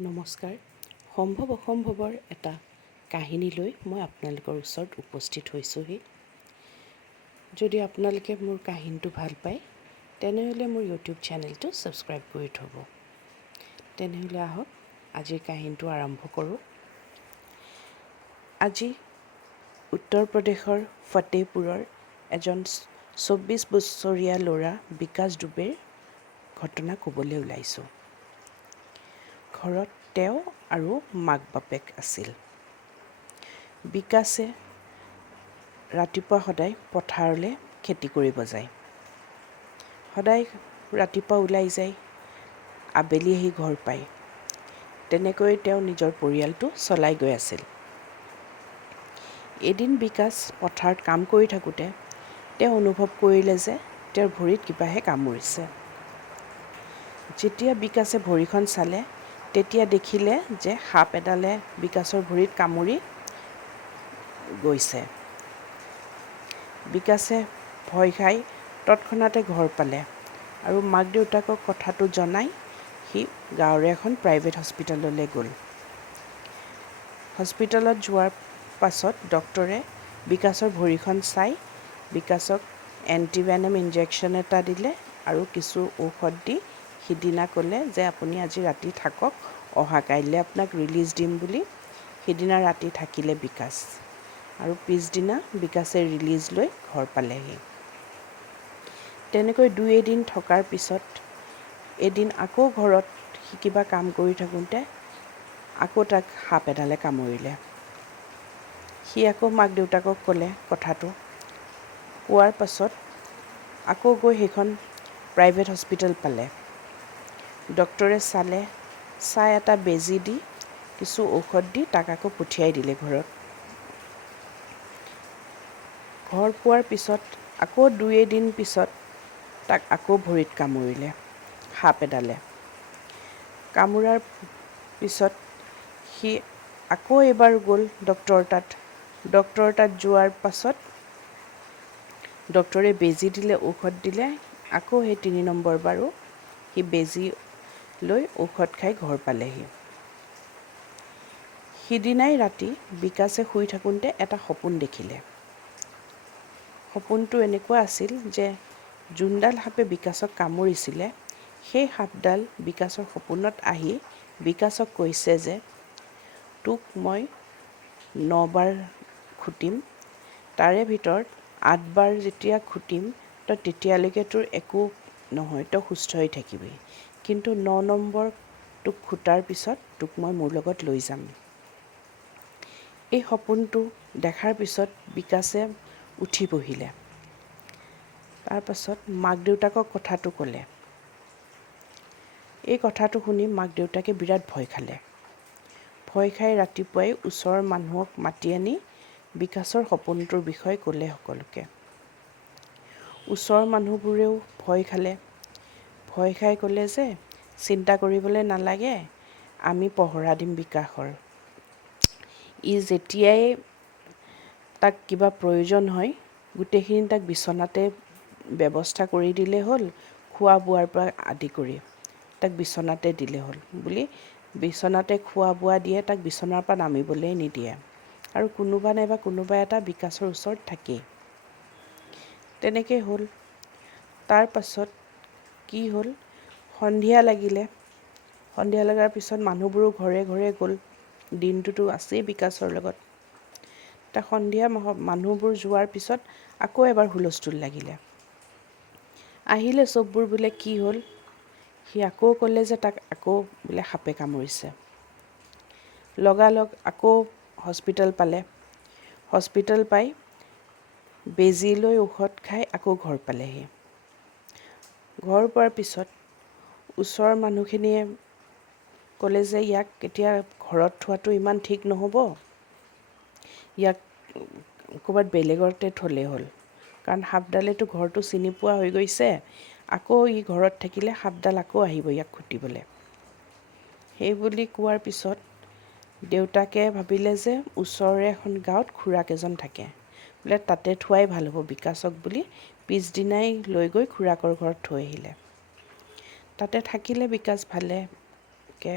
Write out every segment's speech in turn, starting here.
নমস্কাৰ। সম্ভৱ অসম্ভৱৰ এটা কাহিনী লৈ মই আপোনালোকৰ ওচৰত উপস্থিত হৈছোঁহি। যদি আপোনালোকে মোৰ কাহিনীটো ভাল পায় তেনেহ'লে মোৰ ইউটিউব চেনেলটো ছাবস্ক্ৰাইব কৰি থ'ব। তেনেহ'লে আহক আজিৰ কাহিনীটো আৰম্ভ কৰোঁ। আজি উত্তৰ প্ৰদেশৰ ফতেহপুৰৰ এজন 24 বছৰীয়া ল'ৰা বিকাশ দুবেৰ ঘটনা ক'বলৈ ওলাইছোঁ। ঘৰত তেওঁ আৰু মাক বাপেক আছিল। বিকাশে ৰাতিপুৱা সদায় পথাৰলৈ খেতি কৰিব যায়। সদায় ৰাতিপুৱা ওলাই যায়, আবেলি আহি ঘৰ পায়। তেনেকৈ তেওঁ নিজৰ পৰিয়ালটো চলাই গৈ আছিল। এদিন বিকাশ পথাৰত কাম কৰি থাকোঁতে তেওঁ অনুভৱ কৰিলে যে তেওঁৰ ভৰিত কিবাহে কামুৰিছে। যেতিয়া বিকাশে ভৰিখন চালে তেতিয়া দেখিলে যে সাপ এডালে বিকাশৰ ভৰিত কামুৰি গৈছে। বিকাশে ভয় খাই তৎক্ষণাতে ঘৰ পালে আৰু মাক দেউতাকক কথাটো জনাই সি গাঁৱৰে এখন প্ৰাইভেট হস্পিটেললৈ গ'ল। হস্পিটেলত যোৱাৰ পাছত ডক্টৰে বিকাশৰ ভৰিখন চাই বিকাশক এণ্টিভেনম ইনজেকশ্যন এটা দিলে আৰু কিছু ঔষধ দি সিদিনা ক'লে যে আপুনি আজি ৰাতি থাকক, অহা কাইলৈ আপোনাক ৰিলিজ দিম বুলি। সিদিনা ৰাতি থাকিলে বিকাশ আৰু পিছদিনা বিকাশে ৰিলিজ লৈ ঘৰ পালেহি। তেনেকৈ 2 এদিন থকাৰ পিছত এদিন আকৌ ঘৰত সি কিবা কাম কৰি থাকোঁতে আকৌ তাক সাপ এডালে কামুৰিলে। সি আকৌ মাক দেউতাকক ক'লে কথাটো। কোৱাৰ পাছত আকৌ গৈ সেইখন প্ৰাইভেট হস্পিটেল পালে। ডক্টৰে চাই এটা বেজী দি কিছু ঔষধ দি তাক আকৌ পঠিয়াই দিলে ঘৰত। ঘৰ পোৱাৰ পিছত আকৌ 2 এদিন পিছত তাক আকৌ ভৰিত কামুৰিলে সাপ এডালে। কামোৰাৰ পিছত সি আকৌ এবাৰ গ'ল ডক্টৰৰ তাত। ডক্টৰৰ তাত যোৱাৰ পাছত ডক্টৰে বেজী দিলে, ঔষধ দিলে। আকৌ সেই 3 নম্বৰ বাৰো সি বেজী লৈ ঔষধ খাই ঘৰ পালেহি। সিদিনাই ৰাতি বিকাশে শুই থাকোঁতে এটা সপোন দেখিলে। সপোনটো এনেকুৱা আছিল যে যোনডাল সাপে বিকাশক কামুৰিছিলে সেই সাপডাল বিকাশৰ সপোনত আহি বিকাশক কৈছে যে তোক মই 9 বাৰ খুটিম, তাৰে ভিতৰত 8 বাৰ যেতিয়া খুটিম তই তেতিয়ালৈকে তোৰ একো নহয়, তই সুস্থ হৈ থাকিবি। কিন্তু 9 নম্বৰ তোক খুটাৰ পিছত তোক মই মোৰ লগত লৈ যাম। এই সপোনটো দেখাৰ পিছত বিকাশে উঠি বহিলে। তাৰপাছত মাক দেউতাকক কথাটো ক'লে। এই কথাটো শুনি মাক দেউতাকে বিৰাট ভয় খালে। ভয় খাই ৰাতিপুৱাই ওচৰৰ মানুহক মাতি আনি বিকাশৰ সপোনটোৰ বিষয়ে ক'লে সকলোকে। ওচৰৰ মানুহবোৰেও ভয় খালে। ভয় খাই ক'লে যে চিন্তা কৰিবলৈ নালাগে, আমি পহৰা দিম বিকাশৰ। ই যেতিয়াই তাক কিবা প্ৰয়োজন হয় গোটেইখিনি তাক বিচনাতে ব্যৱস্থা কৰি দিলে হ'ল, খোৱা বোৱাৰ পৰা আদি কৰি তাক বিচনাতে দিলে হ'ল বুলি বিচনাতে খোৱা বোৱা দিয়ে, তাক বিচনাৰ পৰা নামিবলৈ নিদিয়ে আৰু কোনোবা নাইবা কোনোবা এটা বিকাশৰ ওচৰত থাকেই। তেনেকৈ হ'ল। তাৰ পাছত কি হ'ল, সন্ধিয়া লাগিলে। সন্ধিয়া লগাৰ পিছত মানুহবোৰো ঘৰে ঘৰে গ'ল। দিনটোতো আছেই বিকাশৰ লগত। তাৰ সন্ধিয়া মানুহবোৰ যোৱাৰ পিছত আকৌ এবাৰ হুলস্থুল লাগিলে। আহিলে চববোৰ বোলে কি হ'ল, সি আকৌ ক'লে যে তাক আকৌ বোলে সাপে কামুৰিছে। লগালগ আকৌ হস্পিটেল পালে। হস্পিটেল পাই বেজী লৈ ঔষধ খাই আকৌ ঘৰ পালেহি। ঘৰ পোৱাৰ পিছত ওচৰৰ মানুহখিনিয়ে ক'লে যে ইয়াক এতিয়া ঘৰত থোৱাটো ইমান ঠিক নহ'ব, ইয়াক ক'ৰবাত বেলেগতে থ'লে হ'ল, কাৰণ সাপডালেতো ঘৰটো চিনি পোৱা হৈ গৈছে, আকৌ ই ঘৰত থাকিলে সাপডাল আকৌ আহিব ইয়াক খুটিবলৈ। সেই বুলি কোৱাৰ পিছত দেউতাকে ভাবিলে যে ওচৰৰে এখন গাঁৱত খুৰাক এজন থাকে, বোলে তাতে থোৱাই ভাল হ'ব বিকাশক বুলি পিছদিনাই লৈ গৈ খুৰাকৰ ঘৰত থৈ আহিলে। তাতে থাকিলে বিকাশ ভালেকৈ।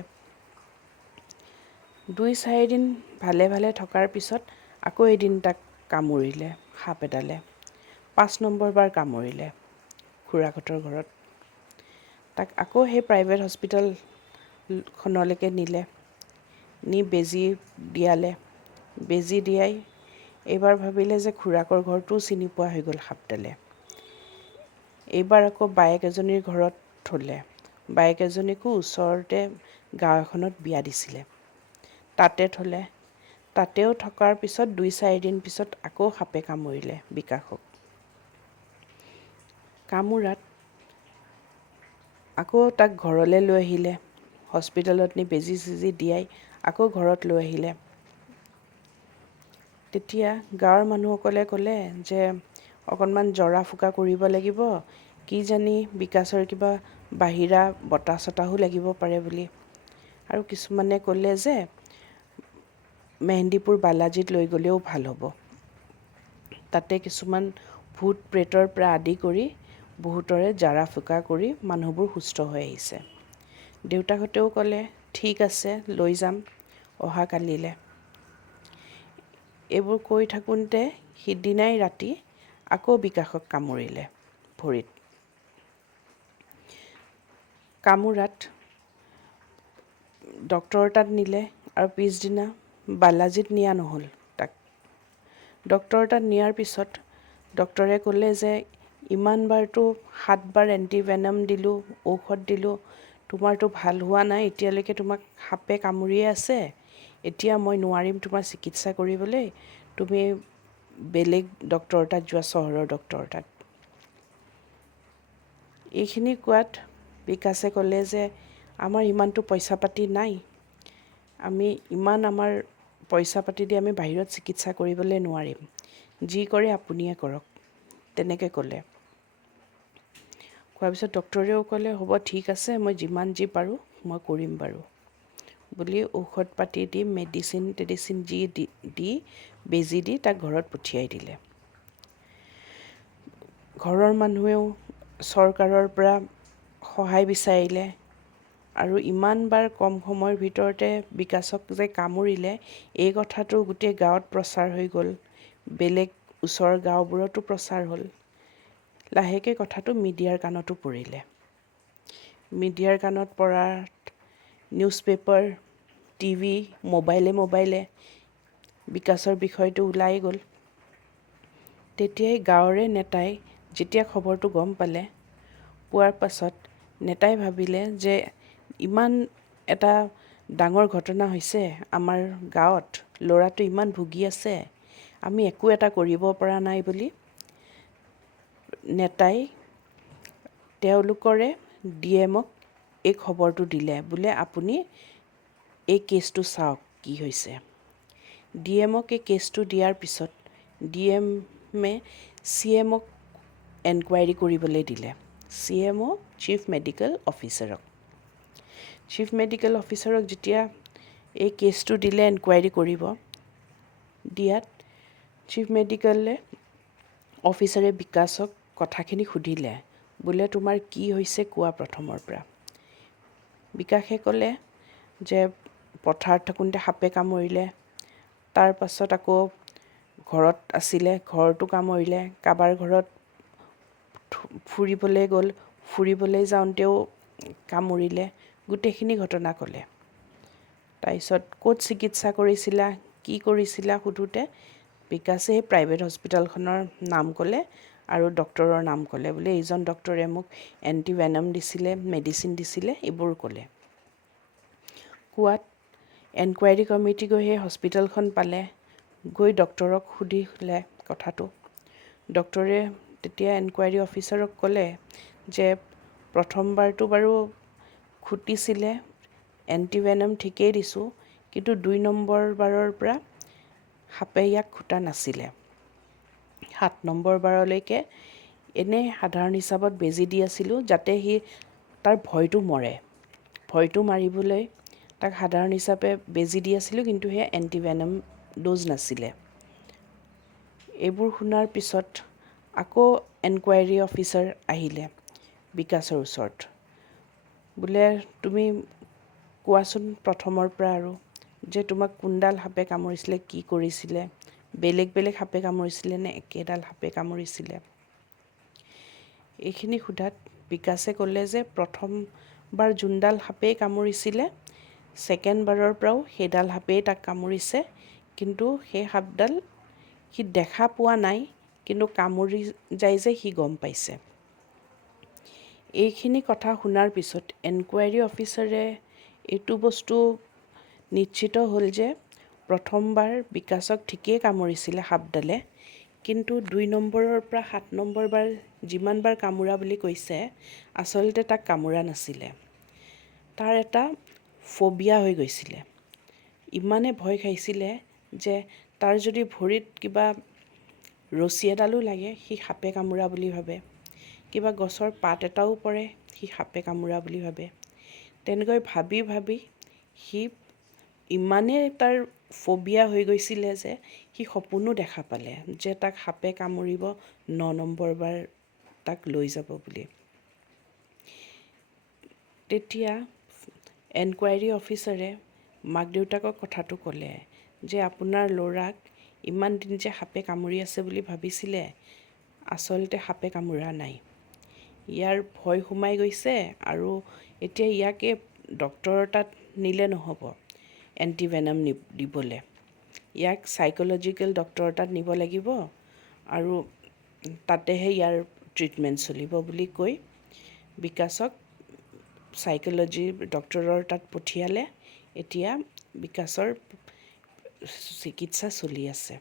2-4 দিন ভালে ভালে থকাৰ পিছত আকৌ এদিন তাক কামুৰিলে সাপ এডালে। 5 নম্বৰ বাৰ কামুৰিলে খুৰাকহঁতৰ ঘৰত। তাক আকৌ সেই প্ৰাইভেট হস্পিটেলখনলৈকে নিলে, নি বেজী দিয়ালে। বেজী দিয়াই এইবাৰ ভাবিলে যে খুৰাকৰ ঘৰটোও চিনি পোৱা হৈ গ'ল সাপডালে। এইবাৰ আকৌ বায়েক এজনীৰ ঘৰত থ'লে। বায়েক এজনীকো ওচৰতে গাঁও এখনত বিয়া দিছিলে, তাতে থ'লে। তাতেও থকাৰ পিছত 2-4 দিন পিছত আকৌ সাপে কামুৰিলে বিকাশক। কামোৰাত আকৌ তাক ঘৰলৈ লৈ আহিলে, হস্পিটেলত নি বেজী চেজী দিয়াই আকৌ ঘৰত লৈ আহিলে। তেতিয়া গাঁৱৰ মানুহসকলে ক'লে যে অকণমান জৰা ফুকা কৰিব লাগিব, কি জানি বিকাশৰ কিবা বাহিৰা বতাহ চতাহো লাগিব পাৰে বুলি। আৰু কিছুমানে ক'লে যে মেহেন্দিপুৰ বালাজীত লৈ গ'লেও ভাল হ'ব। তাতে কিছুমান ভূত প্ৰেতৰ পৰা আদি কৰি বহুতৰে জাৰা ফুকা কৰি মানুহবোৰ সুস্থ হৈ আহিছে। দেউতাকহঁতেও ক'লে ঠিক আছে লৈ যাম অহাকালিলৈ। এইবোৰ কৈ থাকোঁতে সিদিনাই ৰাতি আকৌ বিকাশক কামুৰিলে ভৰিত। কামোৰাত ডক্টৰৰ তাত নিলে আৰু পিছদিনা বালাজীত নিয়া নহ'ল তাক। ডক্টৰৰ তাত নিয়াৰ পিছত ডক্টৰে ক'লে যে ইমানবাৰতো 7 বাৰ এণ্টিভেনম দিলোঁ, ঔষধ দিলোঁ, তোমাৰতো ভাল হোৱা নাই, এতিয়ালৈকে তোমাক সাপে কামুৰিয়ে আছে। এতিয়া মই নোৱাৰিম তোমাৰ চিকিৎসা কৰিবলৈ, তুমি বেলেগ ডক্টৰৰ তাত যোৱা, চহৰৰ ডক্টৰৰ তাত। এইখিনি কোৱাত বিকাশে ক'লে যে আমাৰ ইমানটো পইচা পাতি নাই, আমি আমাৰ পইচা পাতি দি আমি বাহিৰত চিকিৎসা কৰিবলৈ নোৱাৰিম, যি কৰে আপুনিয়ে কৰক, তেনেকৈ ক'লে। কোৱাৰ পিছত ডক্টৰেও ক'লে হ'ব ঠিক আছে, মই যিমান যি পাৰোঁ মই কৰিম বাৰু বুলি ঔষধ পাতি দি মেডিচিন দি বেজী দি তাক ঘৰত পঠিয়াই দিলে। ঘৰৰ মানুহেও চৰকাৰৰ পৰা সহায় বিচাৰিলে আৰু ইমানবাৰ কম সময়ৰ ভিতৰতে বিকাশক যে কামুৰিলে এই কথাটো গোটেই গাঁৱত প্ৰচাৰ হৈ গ'ল, বেলেগ ওচৰৰ গাঁওবোৰতো প্ৰচাৰ হ'ল। লাহেকৈ কথাটো মিডিয়াৰ কাণতো পৰিলে। মিডিয়াৰ কাণত পৰাত নিউজ পেপাৰ, টিভি, মোবাইলে বিকাশৰ বিষয়টো ওলাই গ'ল। তেতিয়াই গাঁৱৰে নেতাই যেতিয়া খবৰটো গম পালে, পোৱাৰ পাছত নেতাই ভাবিলে যে ইমান এটা ডাঙৰ ঘটনা হৈছে আমাৰ গাঁৱত, ল'ৰাটো ইমান ভুগি আছে, আমি একো এটা কৰিব পৰা নাই বুলি নেতাই তেওঁলোকৰে DMক এই খবৰটো দিলে, বোলে আপুনি এই কেছটো চাওক কি হৈছে। DMক এই কেছটো দিয়াৰ পিছত DMে CMক এনকুৱাইৰী কৰিবলৈ দিলে, CMO চিফ মেডিকেল অফিচাৰক। চিফ মেডিকেল অফিচাৰক যেতিয়া এই কেছটো দিলে এনকুৱাইৰী কৰিব, দিয়াত চিফ মেডিকেল অফিচাৰে বিকাশক কথাখিনি সুধিলে, বোলে তোমাৰ কি হৈছে কোৱা প্ৰথমৰ পৰা। বিকাশে ক'লে যে পথাৰত থাকোঁতে সাপে কামুৰিলে, তাৰ পাছত আকৌ ঘৰত আছিলে, ঘৰতো কামুৰিলে, কাৰোবাৰ ঘৰত ফুৰিবলৈ গ'ল, ফুৰিবলৈ যাওঁতেও কামুৰিলে, গোটেইখিনি ঘটনা ক'লে। তাৰপিছত ক'ত চিকিৎসা কৰিছিলা, কি কৰিছিলা সোধোতে বিকাশে প্ৰাইভেট হস্পিটেলখনৰ নাম ক'লে আৰু ডক্টৰৰ নাম ক'লে, বোলে এইজন ডক্টৰে মোক এণ্টিভেনম দিছিলে, মেডিচিন দিছিলে, এইবোৰ ক'লে। কোৱাত এনকুৱাইৰী কমিটি গৈ সেই হস্পিটেলখন পালে, গৈ ডক্টৰক সুধিলে কথাটো। ডক্টৰে তেতিয়া এনকুৱাইৰী অফিচাৰক ক'লে যে প্ৰথমবাৰটো বাৰু খুটিছিলে, এণ্টিভেনম ঠিকেই দিছোঁ, কিন্তু 2 নম্বৰ বাৰৰ পৰা সাপে ইয়াক খুটা নাছিলে। 7 নম্বৰ বাৰলৈকে এনেই সাধাৰণ হিচাপত বেজী দি আছিলোঁ, যাতে সি তাৰ ভয়টো মৰে। ভয়টো মাৰিবলৈ তাক সাধাৰণ হিচাপে বেজী দি আছিলোঁ, কিন্তু সেয়া এণ্টিভেনম ড'জ নাছিলে। এইবোৰ শুনাৰ পিছত আকৌ এনকুৱাইৰী অফিচাৰ আহিলে বিকাশৰ ওচৰত, বোলে তুমি কোৱাচোন প্ৰথমৰ পৰা আৰু যে তোমাক কোনডাল সাপে কামুৰিছিলে, কি কৰিছিলে, বেলেগ বেলেগ সাপে কামুৰিছিলে নে একেডাল সাপে কামুৰিছিলে। এইখিনি সোধাত বিকাশে ক'লে যে প্ৰথমবাৰ যোনডাল সাপেই কামুৰিছিলে ছেকেণ্ডবাৰৰ পৰাও সেইডাল সাপেই তাক কামুৰিছে, কিন্তু সেই সাপডাল সি দেখা পোৱা নাই, কিন্তু কামুৰি যায় যে সি গম পাইছে। এইখিনি কথা শুনাৰ পিছত এনকুৱাৰী অফিচাৰে এইটো বস্তু নিশ্চিত হ'ল যে প্ৰথমবাৰ বিকাশক ঠিকেই কামুৰিছিলে সাপডালে, কিন্তু 2 নম্বৰৰ পৰা 7 নম্বৰ বাৰ যিমানবাৰ কামোৰা বুলি কৈছে আচলতে তাক কামোৰা নাছিলে। তাৰ এটা ফবিয়া হৈ গৈছিলে। ইমানে ভয় খাইছিলে যে তাৰ যদি ভৰিত কিবা ৰছী এডালো লাগে সি সাপে কামোৰা বুলি ভাবে, কিবা গছৰ পাত এটাও পৰে সি সাপে কামোৰা বুলি ভাবে। তেনেকৈ ভাবি ভাবি সি ইমানেই তাৰ ফবিয়া হৈ গৈছিলে যে সি সপোনো দেখা পালে যে তাক সাপে কামুৰিব 9 নম্বৰ বাৰ তাক লৈ যাব বুলি। তেতিয়া এনকুৱাৰী অফিচাৰে মাক দেউতাকক কথাটো ক'লে যে আপোনাৰ ল'ৰাক ইমান দিন যে সাপে কামুৰি আছে বুলি ভাবিছিলে, আচলতে সাপে কামোৰা নাই। ইয়াৰ ভয় সোমাই গৈছে আৰু এতিয়া ইয়াকে ডক্তৰৰ তাত নিলে নহ'ব এণ্টিভেনম দিবলৈ। ইয়াক চাইক'লজিকেল ডক্তৰৰ তাত নিব লাগিব আৰু তাতেহে ইয়াৰ ট্ৰিটমেণ্ট চলিব বুলি কৈ বিকাশক চাইক'লজি ডক্তৰৰ তাত পঠিয়ালে। এতিয়া বিকাশৰ চিকিৎসা চলি আছে।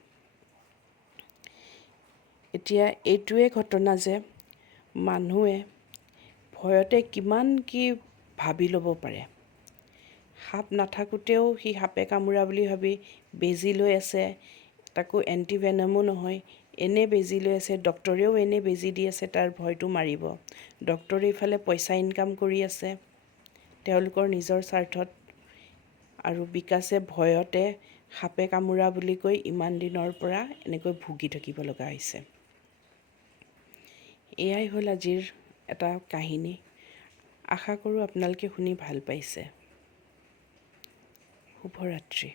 এতিয়া এইটোৱে ঘটনা যে মানুহে ভয়তে কিমান কি ভাবি ল'ব পাৰে। সাপ নাথাকোঁতেও সি সাপে কামোৰা বুলি ভাবি বেজী লৈ আছে, তাকো এণ্টিভেনমো নহয়, এনে বেজী লৈ আছে, ডক্তৰেও এনে বেজী দি আছে তাৰ ভয়টো মাৰিব। ডক্তৰে ইফালে পইচা ইনকাম কৰি আছে তেওঁলোকৰ নিজৰ স্বাৰ্থত, আৰু বিকাশে ভয়তে সাপে কামোৰা বুলি কৈ ইমান দিনৰ পৰা এনেকৈ ভুগি থাকিব লগা হৈছে। এয়াই হ'ল আজিৰ এটা কাহিনী। আশা কৰোঁ আপোনালোকে শুনি ভাল পাইছে। শুভৰাত্ৰি।